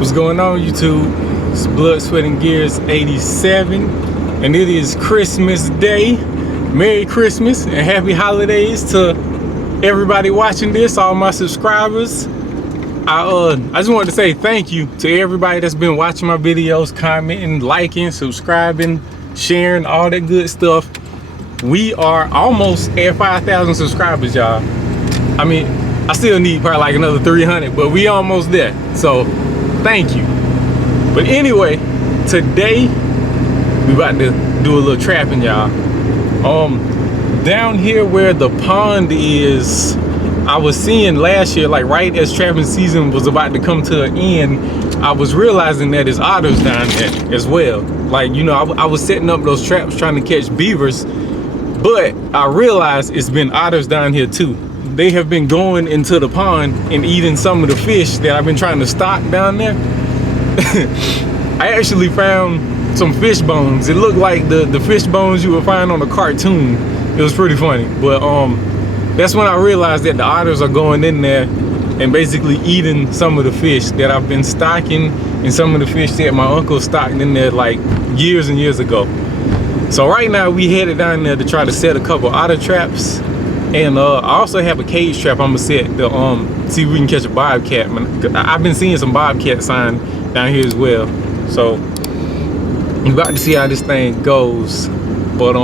What's going on, YouTube? It's Blood, Sweat, and Gears 87, and it is Christmas Day. Merry Christmas and Happy Holidays to everybody watching this, all my subscribers. I just wanted to say thank you to everybody that's been watching my videos, commenting, liking, subscribing, sharing, all that good stuff. We are almost at 5,000 subscribers, y'all. I mean, I still need probably like another 300, but we almost there. So thank you. But anyway, today we about to do a little trapping, y'all. Down here where the pond is, I was seeing last year, like right as trapping season was about to come to an end, I was realizing that there's otters down there as well. Like, you know, I was setting up those traps trying to catch beavers, but I realized it's been otters down here too. They have been going into the pond and eating some of the fish that I've been trying to stock down there. I actually found some fish bones. It looked like the fish bones you would find on a cartoon. It was pretty funny. But that's when I realized that the otters are going in there and basically eating some of the fish that I've been stocking and some of the fish that my uncle stocked in there like years and years ago. So right now we headed down there to try to set a couple otter traps. And I also have a cage trap I'm gonna set to see if we can catch a bobcat. I've been seeing some bobcat sign down here as well. So I'm about to see how this thing goes. But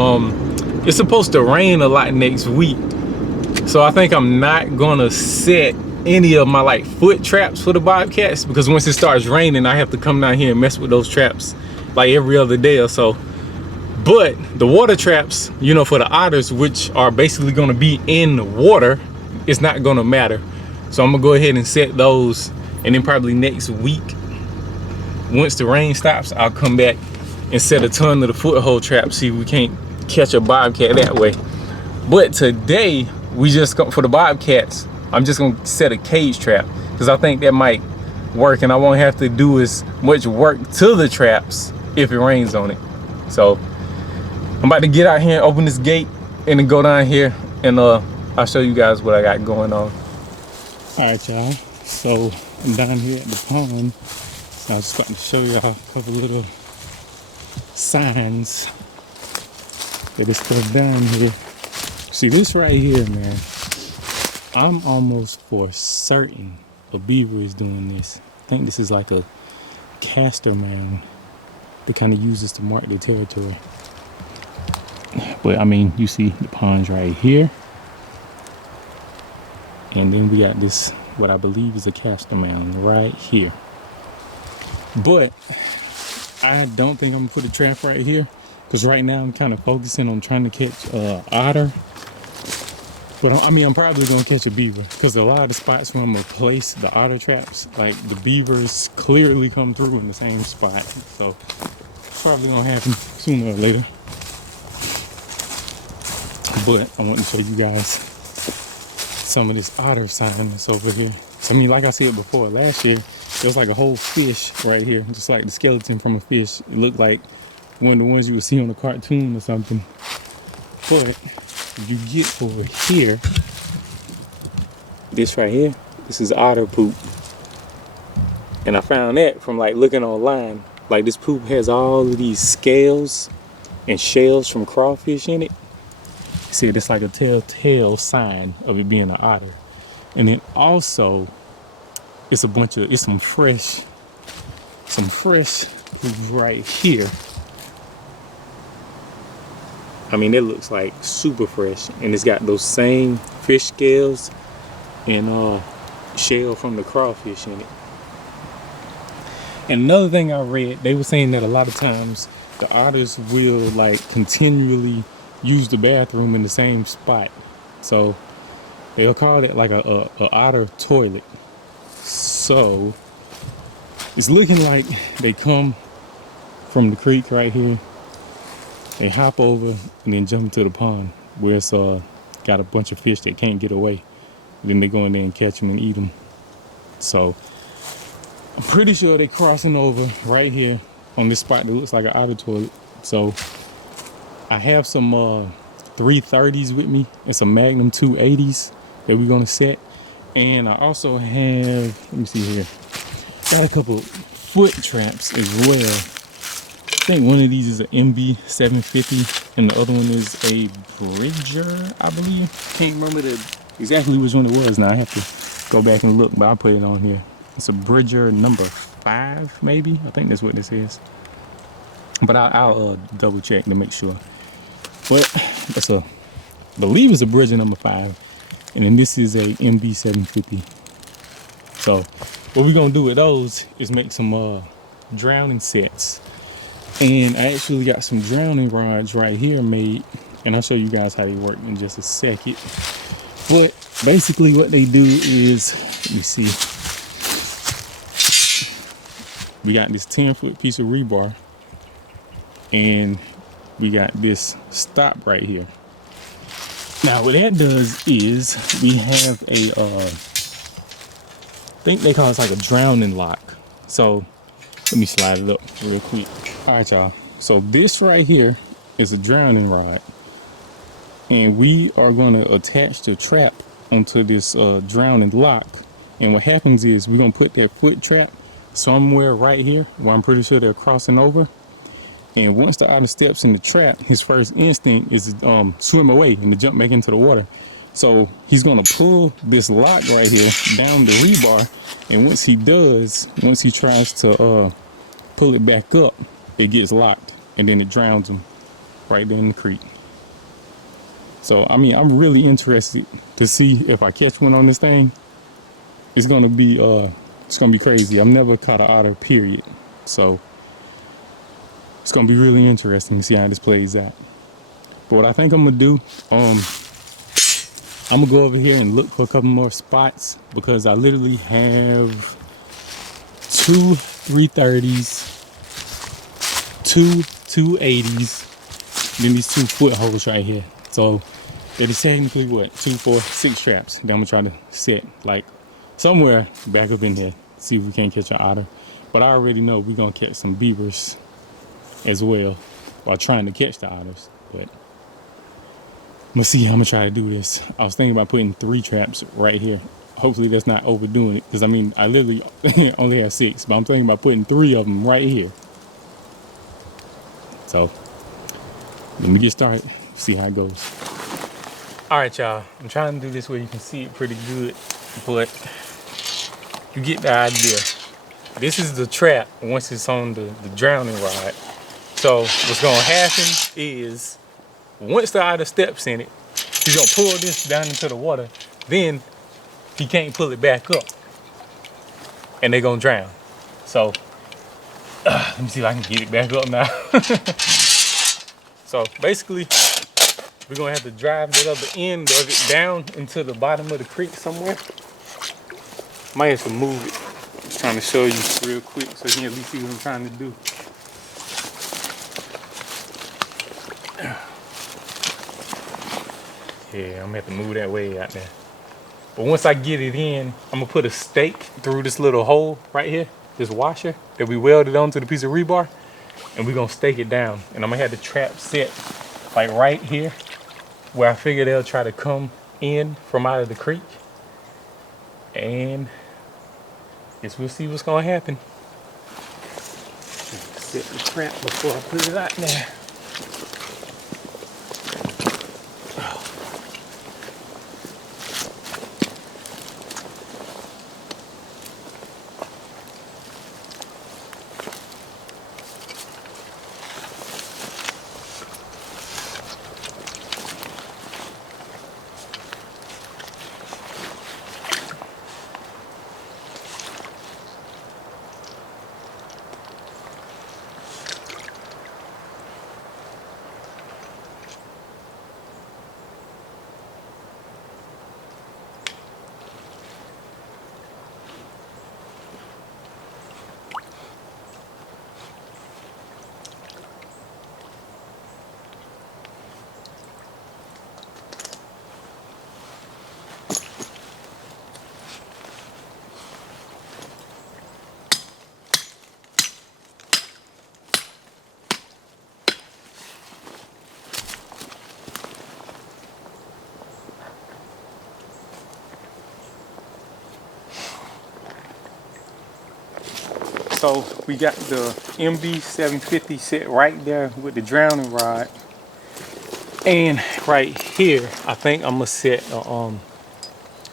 it's supposed to rain a lot next week. So I think I'm not gonna set any of my like foot traps for the bobcats, because once it starts raining, I have to come down here and mess with those traps like every other day or so. But the water traps, you know, for the otters, which are basically gonna be in the water, it's not gonna matter. So I'm gonna go ahead and set those, and then probably next week, once the rain stops, I'll come back and set a ton of the foothold traps, see if we can't catch a bobcat that way. But today, we just go for the bobcats, I'm just gonna set a cage trap, because I think that might work and I won't have to do as much work to the traps if it rains on it. So I'm about to get out here and open this gate and then go down here, and I'll show you guys what I got going on. All right, y'all, so I'm down here at the pond. So I was just about to show y'all a couple little signs that there's stuff down here. See this right here, man, I'm almost for certain a beaver is doing this. I think this is like a castor mound that kind of uses to mark their territory. But I mean, you see the ponds right here, and then we got this, what I believe is a castor mound right here. But I don't think I'm gonna put a trap right here, because right now I'm kind of focusing on trying to catch otter. But I mean, I'm probably gonna catch a beaver, because a lot of the spots where I'm gonna place the otter traps, like the beavers clearly come through in the same spot. So it's probably gonna happen sooner or later. But I want to show you guys some of this otter sign that's over here. So, I mean, like I said before, last year there was like a whole fish right here, just like the skeleton from a fish. It looked like one of the ones you would see on a cartoon or something. But if you get over here, this right here, this is otter poop. And I found that from like looking online. Like, this poop has all of these scales and shells from crawfish in it. See, it's like a telltale sign of it being an otter. And then also, it's some fresh poop right here. I mean, it looks like super fresh, and it's got those same fish scales and shell from the crawfish in it. And another thing I read, they were saying that a lot of times the otters will like continually use the bathroom in the same spot, so they'll call it like a otter toilet. So it's looking like they come from the creek right here, they hop over and then jump into the pond where it's got a bunch of fish that can't get away, and then they go in there and catch them and eat them. So I'm pretty sure they're crossing over right here on this spot that looks like an otter toilet. So I have some 330s with me and some Magnum 280s that we're gonna set. And I also have, let me see here, got a couple foot traps as well. I think one of these is an MB-750 and the other one is a Bridger, I believe. Can't remember exactly which one it was now. I have to go back and look, but I'll put it on here. It's a Bridger number 5, maybe. I think that's what this is. But I'll double check to make sure. But that's I believe it's a Bridger number 5. And then this is a MB-750. So what we're gonna do with those is make some drowning sets. And I actually got some drowning rods right here made, and I'll show you guys how they work in just a second. But basically what they do is, let me see, we got this 10-foot piece of rebar and we got this stop right here. Now what that does is we have a I think they call it like a drowning lock. So let me slide it up real quick. All right, y'all. So this right here is a drowning rod, and we are going to attach the trap onto this drowning lock. And what happens is we're going to put that foot trap somewhere right here where I'm pretty sure they're crossing over. And once the otter steps in the trap, his first instinct is to swim away and to jump back into the water. So he's going to pull this lock right here down the rebar, and once he does, once he tries to pull it back up, it gets locked, and then it drowns him right there in the creek. So I mean, I'm really interested to see if I catch one on this thing. It's gonna be crazy. I've never caught an otter, period. So it's gonna be really interesting to see how this plays out. But what I think I'm gonna do, I'm gonna go over here and look for a couple more spots, because I literally have 2 330s, 2 280s, then these 2 footholds right here. So it is technically what, 2, 4, 6 traps that I'm gonna try to set like somewhere back up in here, see if we can't catch an otter. But I already know we're gonna catch some beavers as well while trying to catch the otters. But I'm gonna see how I'm gonna try to do this. I was thinking about putting 3 traps right here. Hopefully that's not overdoing it, because I mean, I literally only have 6, but I'm thinking about putting 3 of them right here. So let me get started, see how it goes. All right, y'all, I'm trying to do this where you can see it pretty good, but you get the idea. This is the trap once it's on the drowning rod. So what's gonna happen is, once the otter steps in it, he's gonna pull this down into the water, then he can't pull it back up, and they're gonna drown. So let me see if I can get it back up now. So basically, we're gonna have to drive the other end of it down into the bottom of the creek somewhere. Might have to move it. Just trying to show you real quick so you can at least see what I'm trying to do. Yeah, I'm gonna have to move that way out there. But once I get it in, I'm gonna put a stake through this little hole right here, this washer that we welded onto the piece of rebar, and we're gonna stake it down. And I'm gonna have the trap set like right here, where I figure they'll try to come in from out of the creek. And guess we'll see what's gonna happen. Set the trap before I put it out there. So we got the MB-750 set right there with the drowning rod. And right here, I think I'm gonna set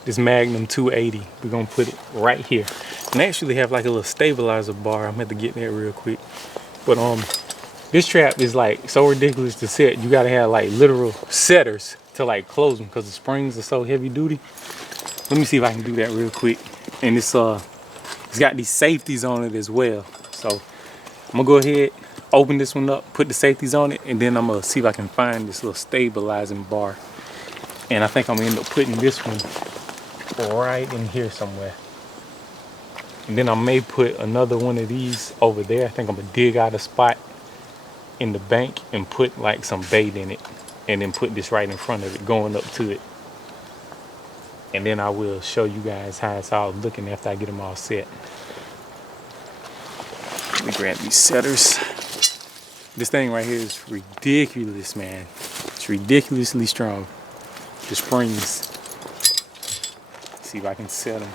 this Magnum 280. We're gonna put it right here. And they actually have like a little stabilizer bar. I'm gonna have to get that real quick. But this trap is like so ridiculous to set. You gotta have like literal setters to like close them because the springs are so heavy duty. Let me see if I can do that real quick. And it's got these safeties on it as well. So I'm gonna go ahead, open this one up, put the safeties on it, and then I'm gonna see if I can find this little stabilizing bar. And I think I'm gonna end up putting this one right in here somewhere. And then I may put another one of these over there. I think I'm gonna dig out a spot in the bank and put like some bait in it, and then put this right in front of it, going up to it. And then I will show you guys how it's all looking after I get them all set. Let me grab these setters. This thing right here is ridiculous, man. It's ridiculously strong. The springs. Let's see if I can set them.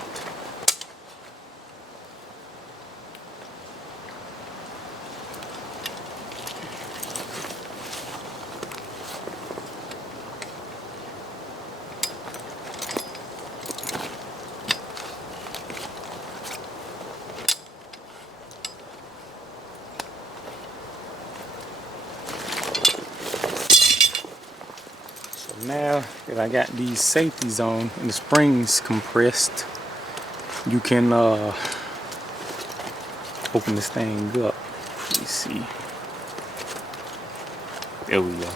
Now that I got these safeties on and the springs compressed, you can open this thing up. Let me see. There we go.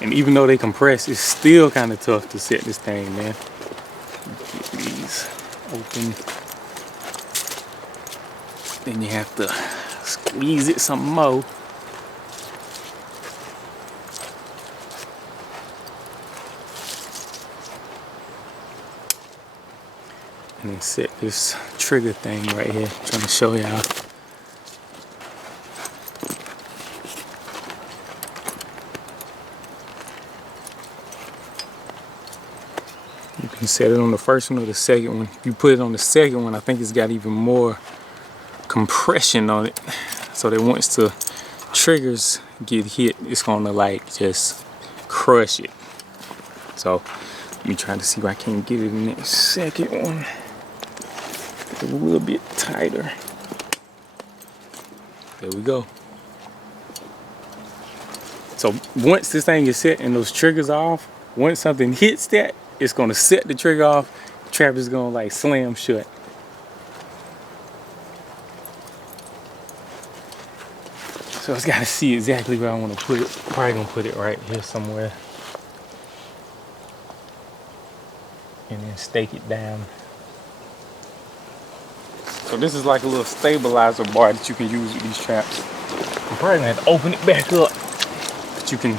And even though they compress, it's still kind of tough to set this thing, man. Get these open. Then you have to squeeze it some more. And then set this trigger thing right here. I'm trying to show y'all. You can set it on the first one or the second one. If you put it on the second one, I think it's got even more compression on it. So that once the triggers get hit, it's gonna like just crush it. So let me try to see if I can get it in that second one. A little bit tighter. There we go. So once this thing is set and those triggers are off, once something hits that, it's gonna set the trigger off. The trap is gonna like slam shut. So I just gotta see exactly where I want to put it. Probably gonna put it right here somewhere. And then stake it down. So this is like a little stabilizer bar that you can use with these traps. I'm probably gonna have to open it back up. But you can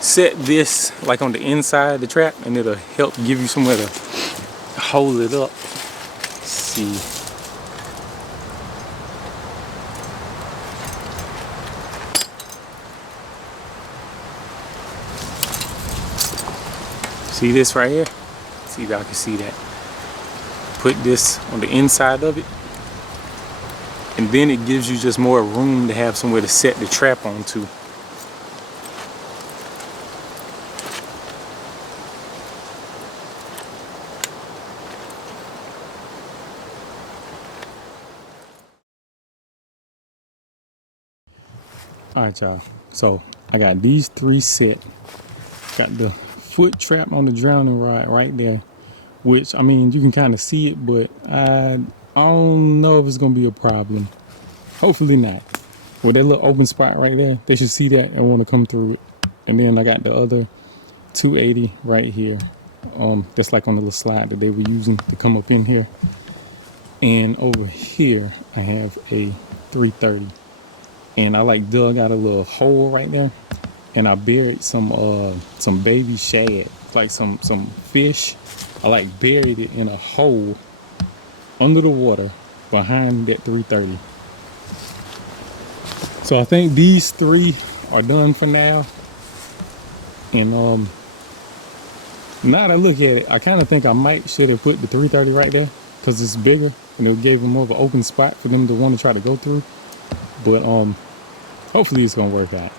set this like on the inside of the trap and it'll help give you somewhere to hold it up. Let's see. See this right here? See if y'all can see that. Put this on the inside of it, and then it gives you just more room to have somewhere to set the trap onto. Alright y'all, so I got these three set. Got the foot trap on the drowning rod right there, which I mean you can kind of see it, but I don't know if it's gonna be a problem. Hopefully not. With that little open spot right there, they should see that and want to come through it. And then I got the other 280 right here. That's like on the little slide that they were using to come up in here. And over here I have a 330. And I like dug out a little hole right there, and I buried some baby shad, like some fish. I like buried it in a hole under the water behind that 330. So I think these three are done for now. And now that I look at it, I kind of think I should have put the 330 right there because it's bigger. and it gave them more of an open spot for them to want to try to go through. But hopefully it's gonna work out.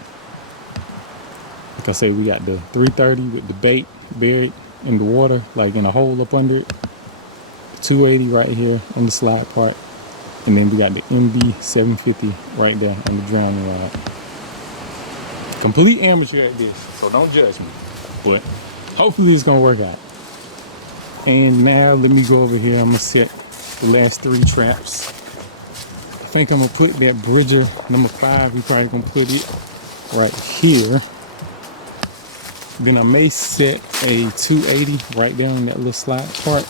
Like I say, we got the 330 with the bait buried in the water, like in a hole up under it. 280 right here on the slide part, and then we got the MB-750 right there on the drowning rod. Complete amateur at this, so don't judge me. But hopefully it's gonna work out. And now let me go over here. I'm gonna set the last 3 traps. I think I'm gonna put that Bridger number 5. We probably gonna put it right here. Then I may set a 280 right down that little slide part.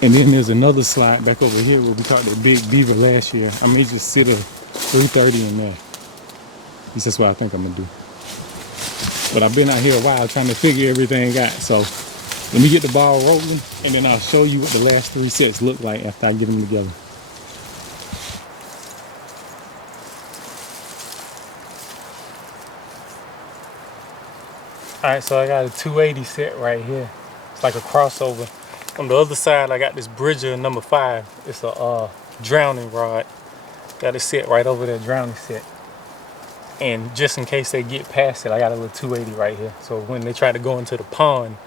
And then there's another slide back over here where we caught that big beaver last year. I may just sit a 330 in there. At least that's what I think I'm gonna do. But I've been out here a while trying to figure everything out. So let me get the ball rolling, and then I'll show you what the last 3 sets look like after I get them together. All right, so I got a 280 set right here. It's like a crossover. On the other side, I got this Bridger number 5. It's a drowning rod. Got it set right over that drowning set. And just in case they get past it, I got a little 280 right here. So when they try to go into the pond,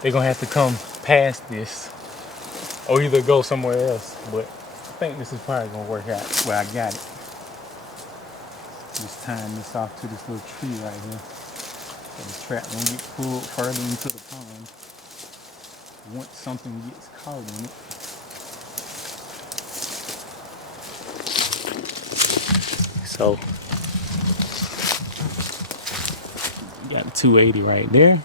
they're gonna have to come past this or either go somewhere else. But I think this is probably gonna work out where I got it. Just tying this off to this little tree right here. So the trap won't get pulled further into the pond once something gets caught in it. So got the 280 right there.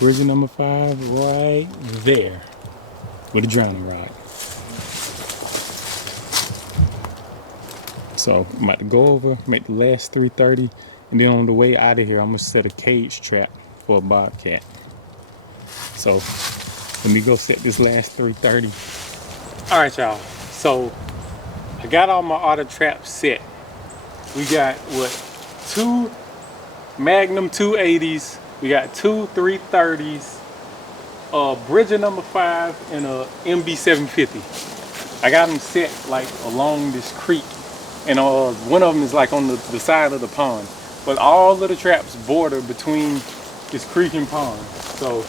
Bridger number 5 right there with a drowning rod. So I'm about to go over, make the last 330, and then on the way out of here, I'm gonna set a cage trap for a bobcat. So let me go set this last 330. All right, y'all. So I got all my otter traps set. We got what, 2 Magnum 280s. We got 2 330s, a Bridger number 5, and a MB-750. I got them set like along this creek, and one of them is like on the side of the pond. But all of the traps border between this creek and pond. So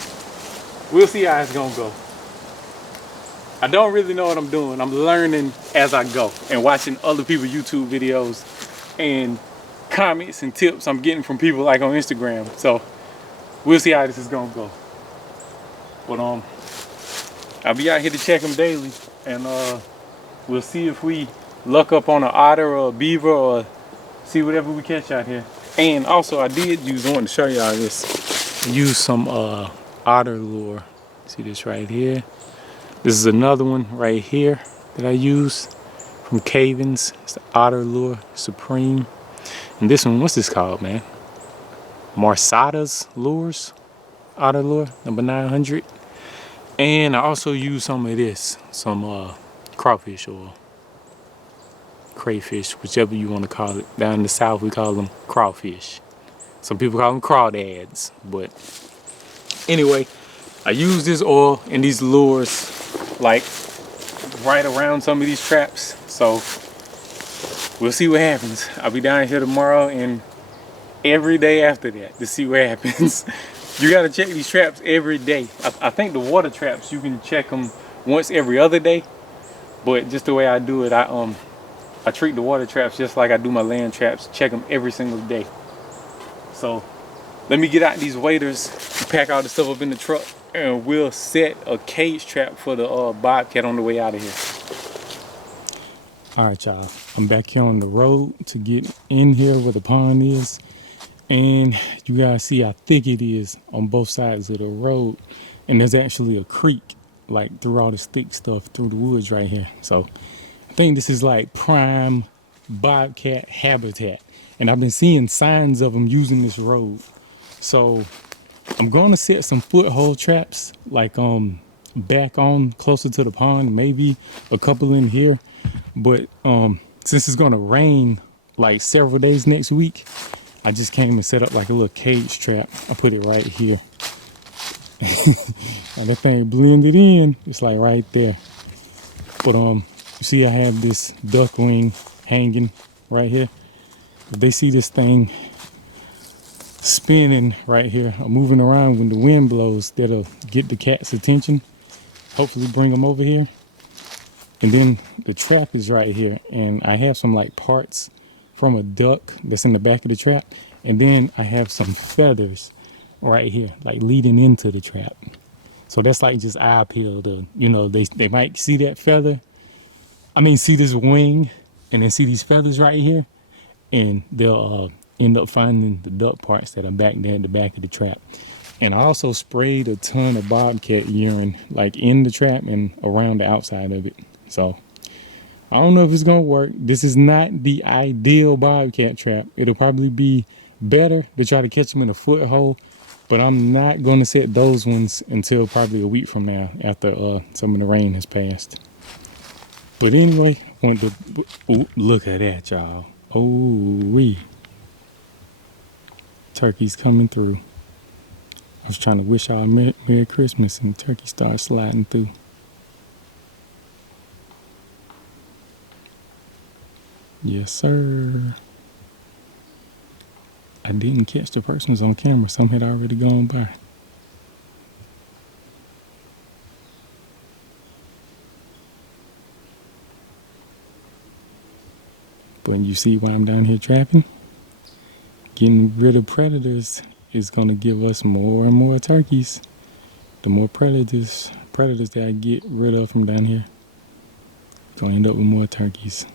we'll see how it's gonna go. I don't really know what I'm doing. I'm learning as I go and watching other people's YouTube videos and comments and tips I'm getting from people like on Instagram. So we'll see how this is gonna go. But I'll be out here to check them daily, and we'll see if we luck up on an otter or a beaver or see whatever we catch out here. And also I wanted to show y'all this. I used some otter lure. See this right here? This is another one right here that I use from Cavins. It's the Otter Lure Supreme. And this one, what's this called, man? Marsada's Lures, Otter Lure, number 900. And I also use some of this, some crawfish or crayfish, whichever you want to call it. Down in the south, we call them crawfish. Some people call them crawdads. But anyway, I use this oil and these lures like right around some of these traps. So we'll see what happens. I'll be down here tomorrow and every day after that to see what happens. You got to check these traps every day. I think the water traps, you can check them once every other day. But just the way I do it, I treat the water traps just like I do my land traps. Check them every single day. So let me get out these waders, pack all the stuff up in the truck, and we'll set a cage trap for the bobcat on the way out of here. All right, y'all. I'm back here on the road to get in here where the pond is. And you guys see how thick it is on both sides of the road. And there's actually a creek like through all this thick stuff through the woods right here. So I think this is like prime bobcat habitat. And I've been seeing signs of them using this road. So I'm going to set some foothold traps like back on closer to the pond, maybe a couple in here. But since it's going to rain like several days next week, I just came and set up like a little cage trap. I put it right here. Now that thing blended in, it's like right there. But you see I have this duck wing hanging right here. If they see this thing spinning right here or moving around when the wind blows, that'll get the cat's attention, hopefully bring them over here. And then the trap is right here, and I have some like parts from a duck that's in the back of the trap, and then I have some feathers right here like leading into the trap. So that's like just eye appeal to, you know, they might see that feather, see this wing, and then see these feathers right here, and they'll end up finding the duck parts that are back there at the back of the trap. And I also sprayed a ton of bobcat urine like in the trap and around the outside of it. So I don't know if it's gonna work. This is not the ideal bobcat trap. It'll probably be better to try to catch them in a foothold, but I'm not gonna set those ones until probably a week from now after some of the rain has passed. But anyway, look at that, y'all. Oh, turkey's coming through. I was trying to wish y'all a Merry Christmas, and the turkey started sliding through. Yes, sir. I didn't catch the persons on camera. Some had already gone by. But you see why I'm down here trapping? Getting rid of predators is going to give us more and more turkeys. The more predators that I get rid of from down here, going to end up with more turkeys.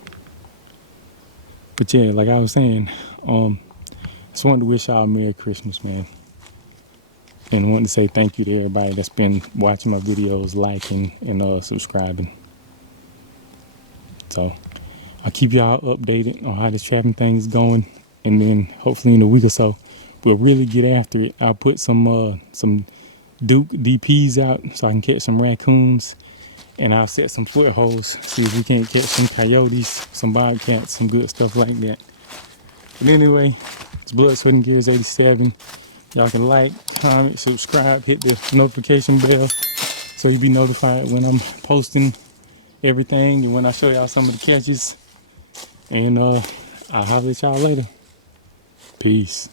But yeah, like I was saying, just wanted to wish y'all a Merry Christmas, man. And I wanted to say thank you to everybody that's been watching my videos, liking, and subscribing. So I'll keep y'all updated on how this trapping thing is going. And then hopefully in a week or so, we'll really get after it. I'll put some Duke DPs out so I can catch some raccoons. And I'll set some footholds, see if we can't catch some coyotes, some bobcats, some good stuff like that. But anyway, it's Blood, Sweat, and Gears 87. Y'all can like, comment, subscribe, hit the notification bell so you'll be notified when I'm posting everything and when I show y'all some of the catches. And I'll holler at y'all later. Peace.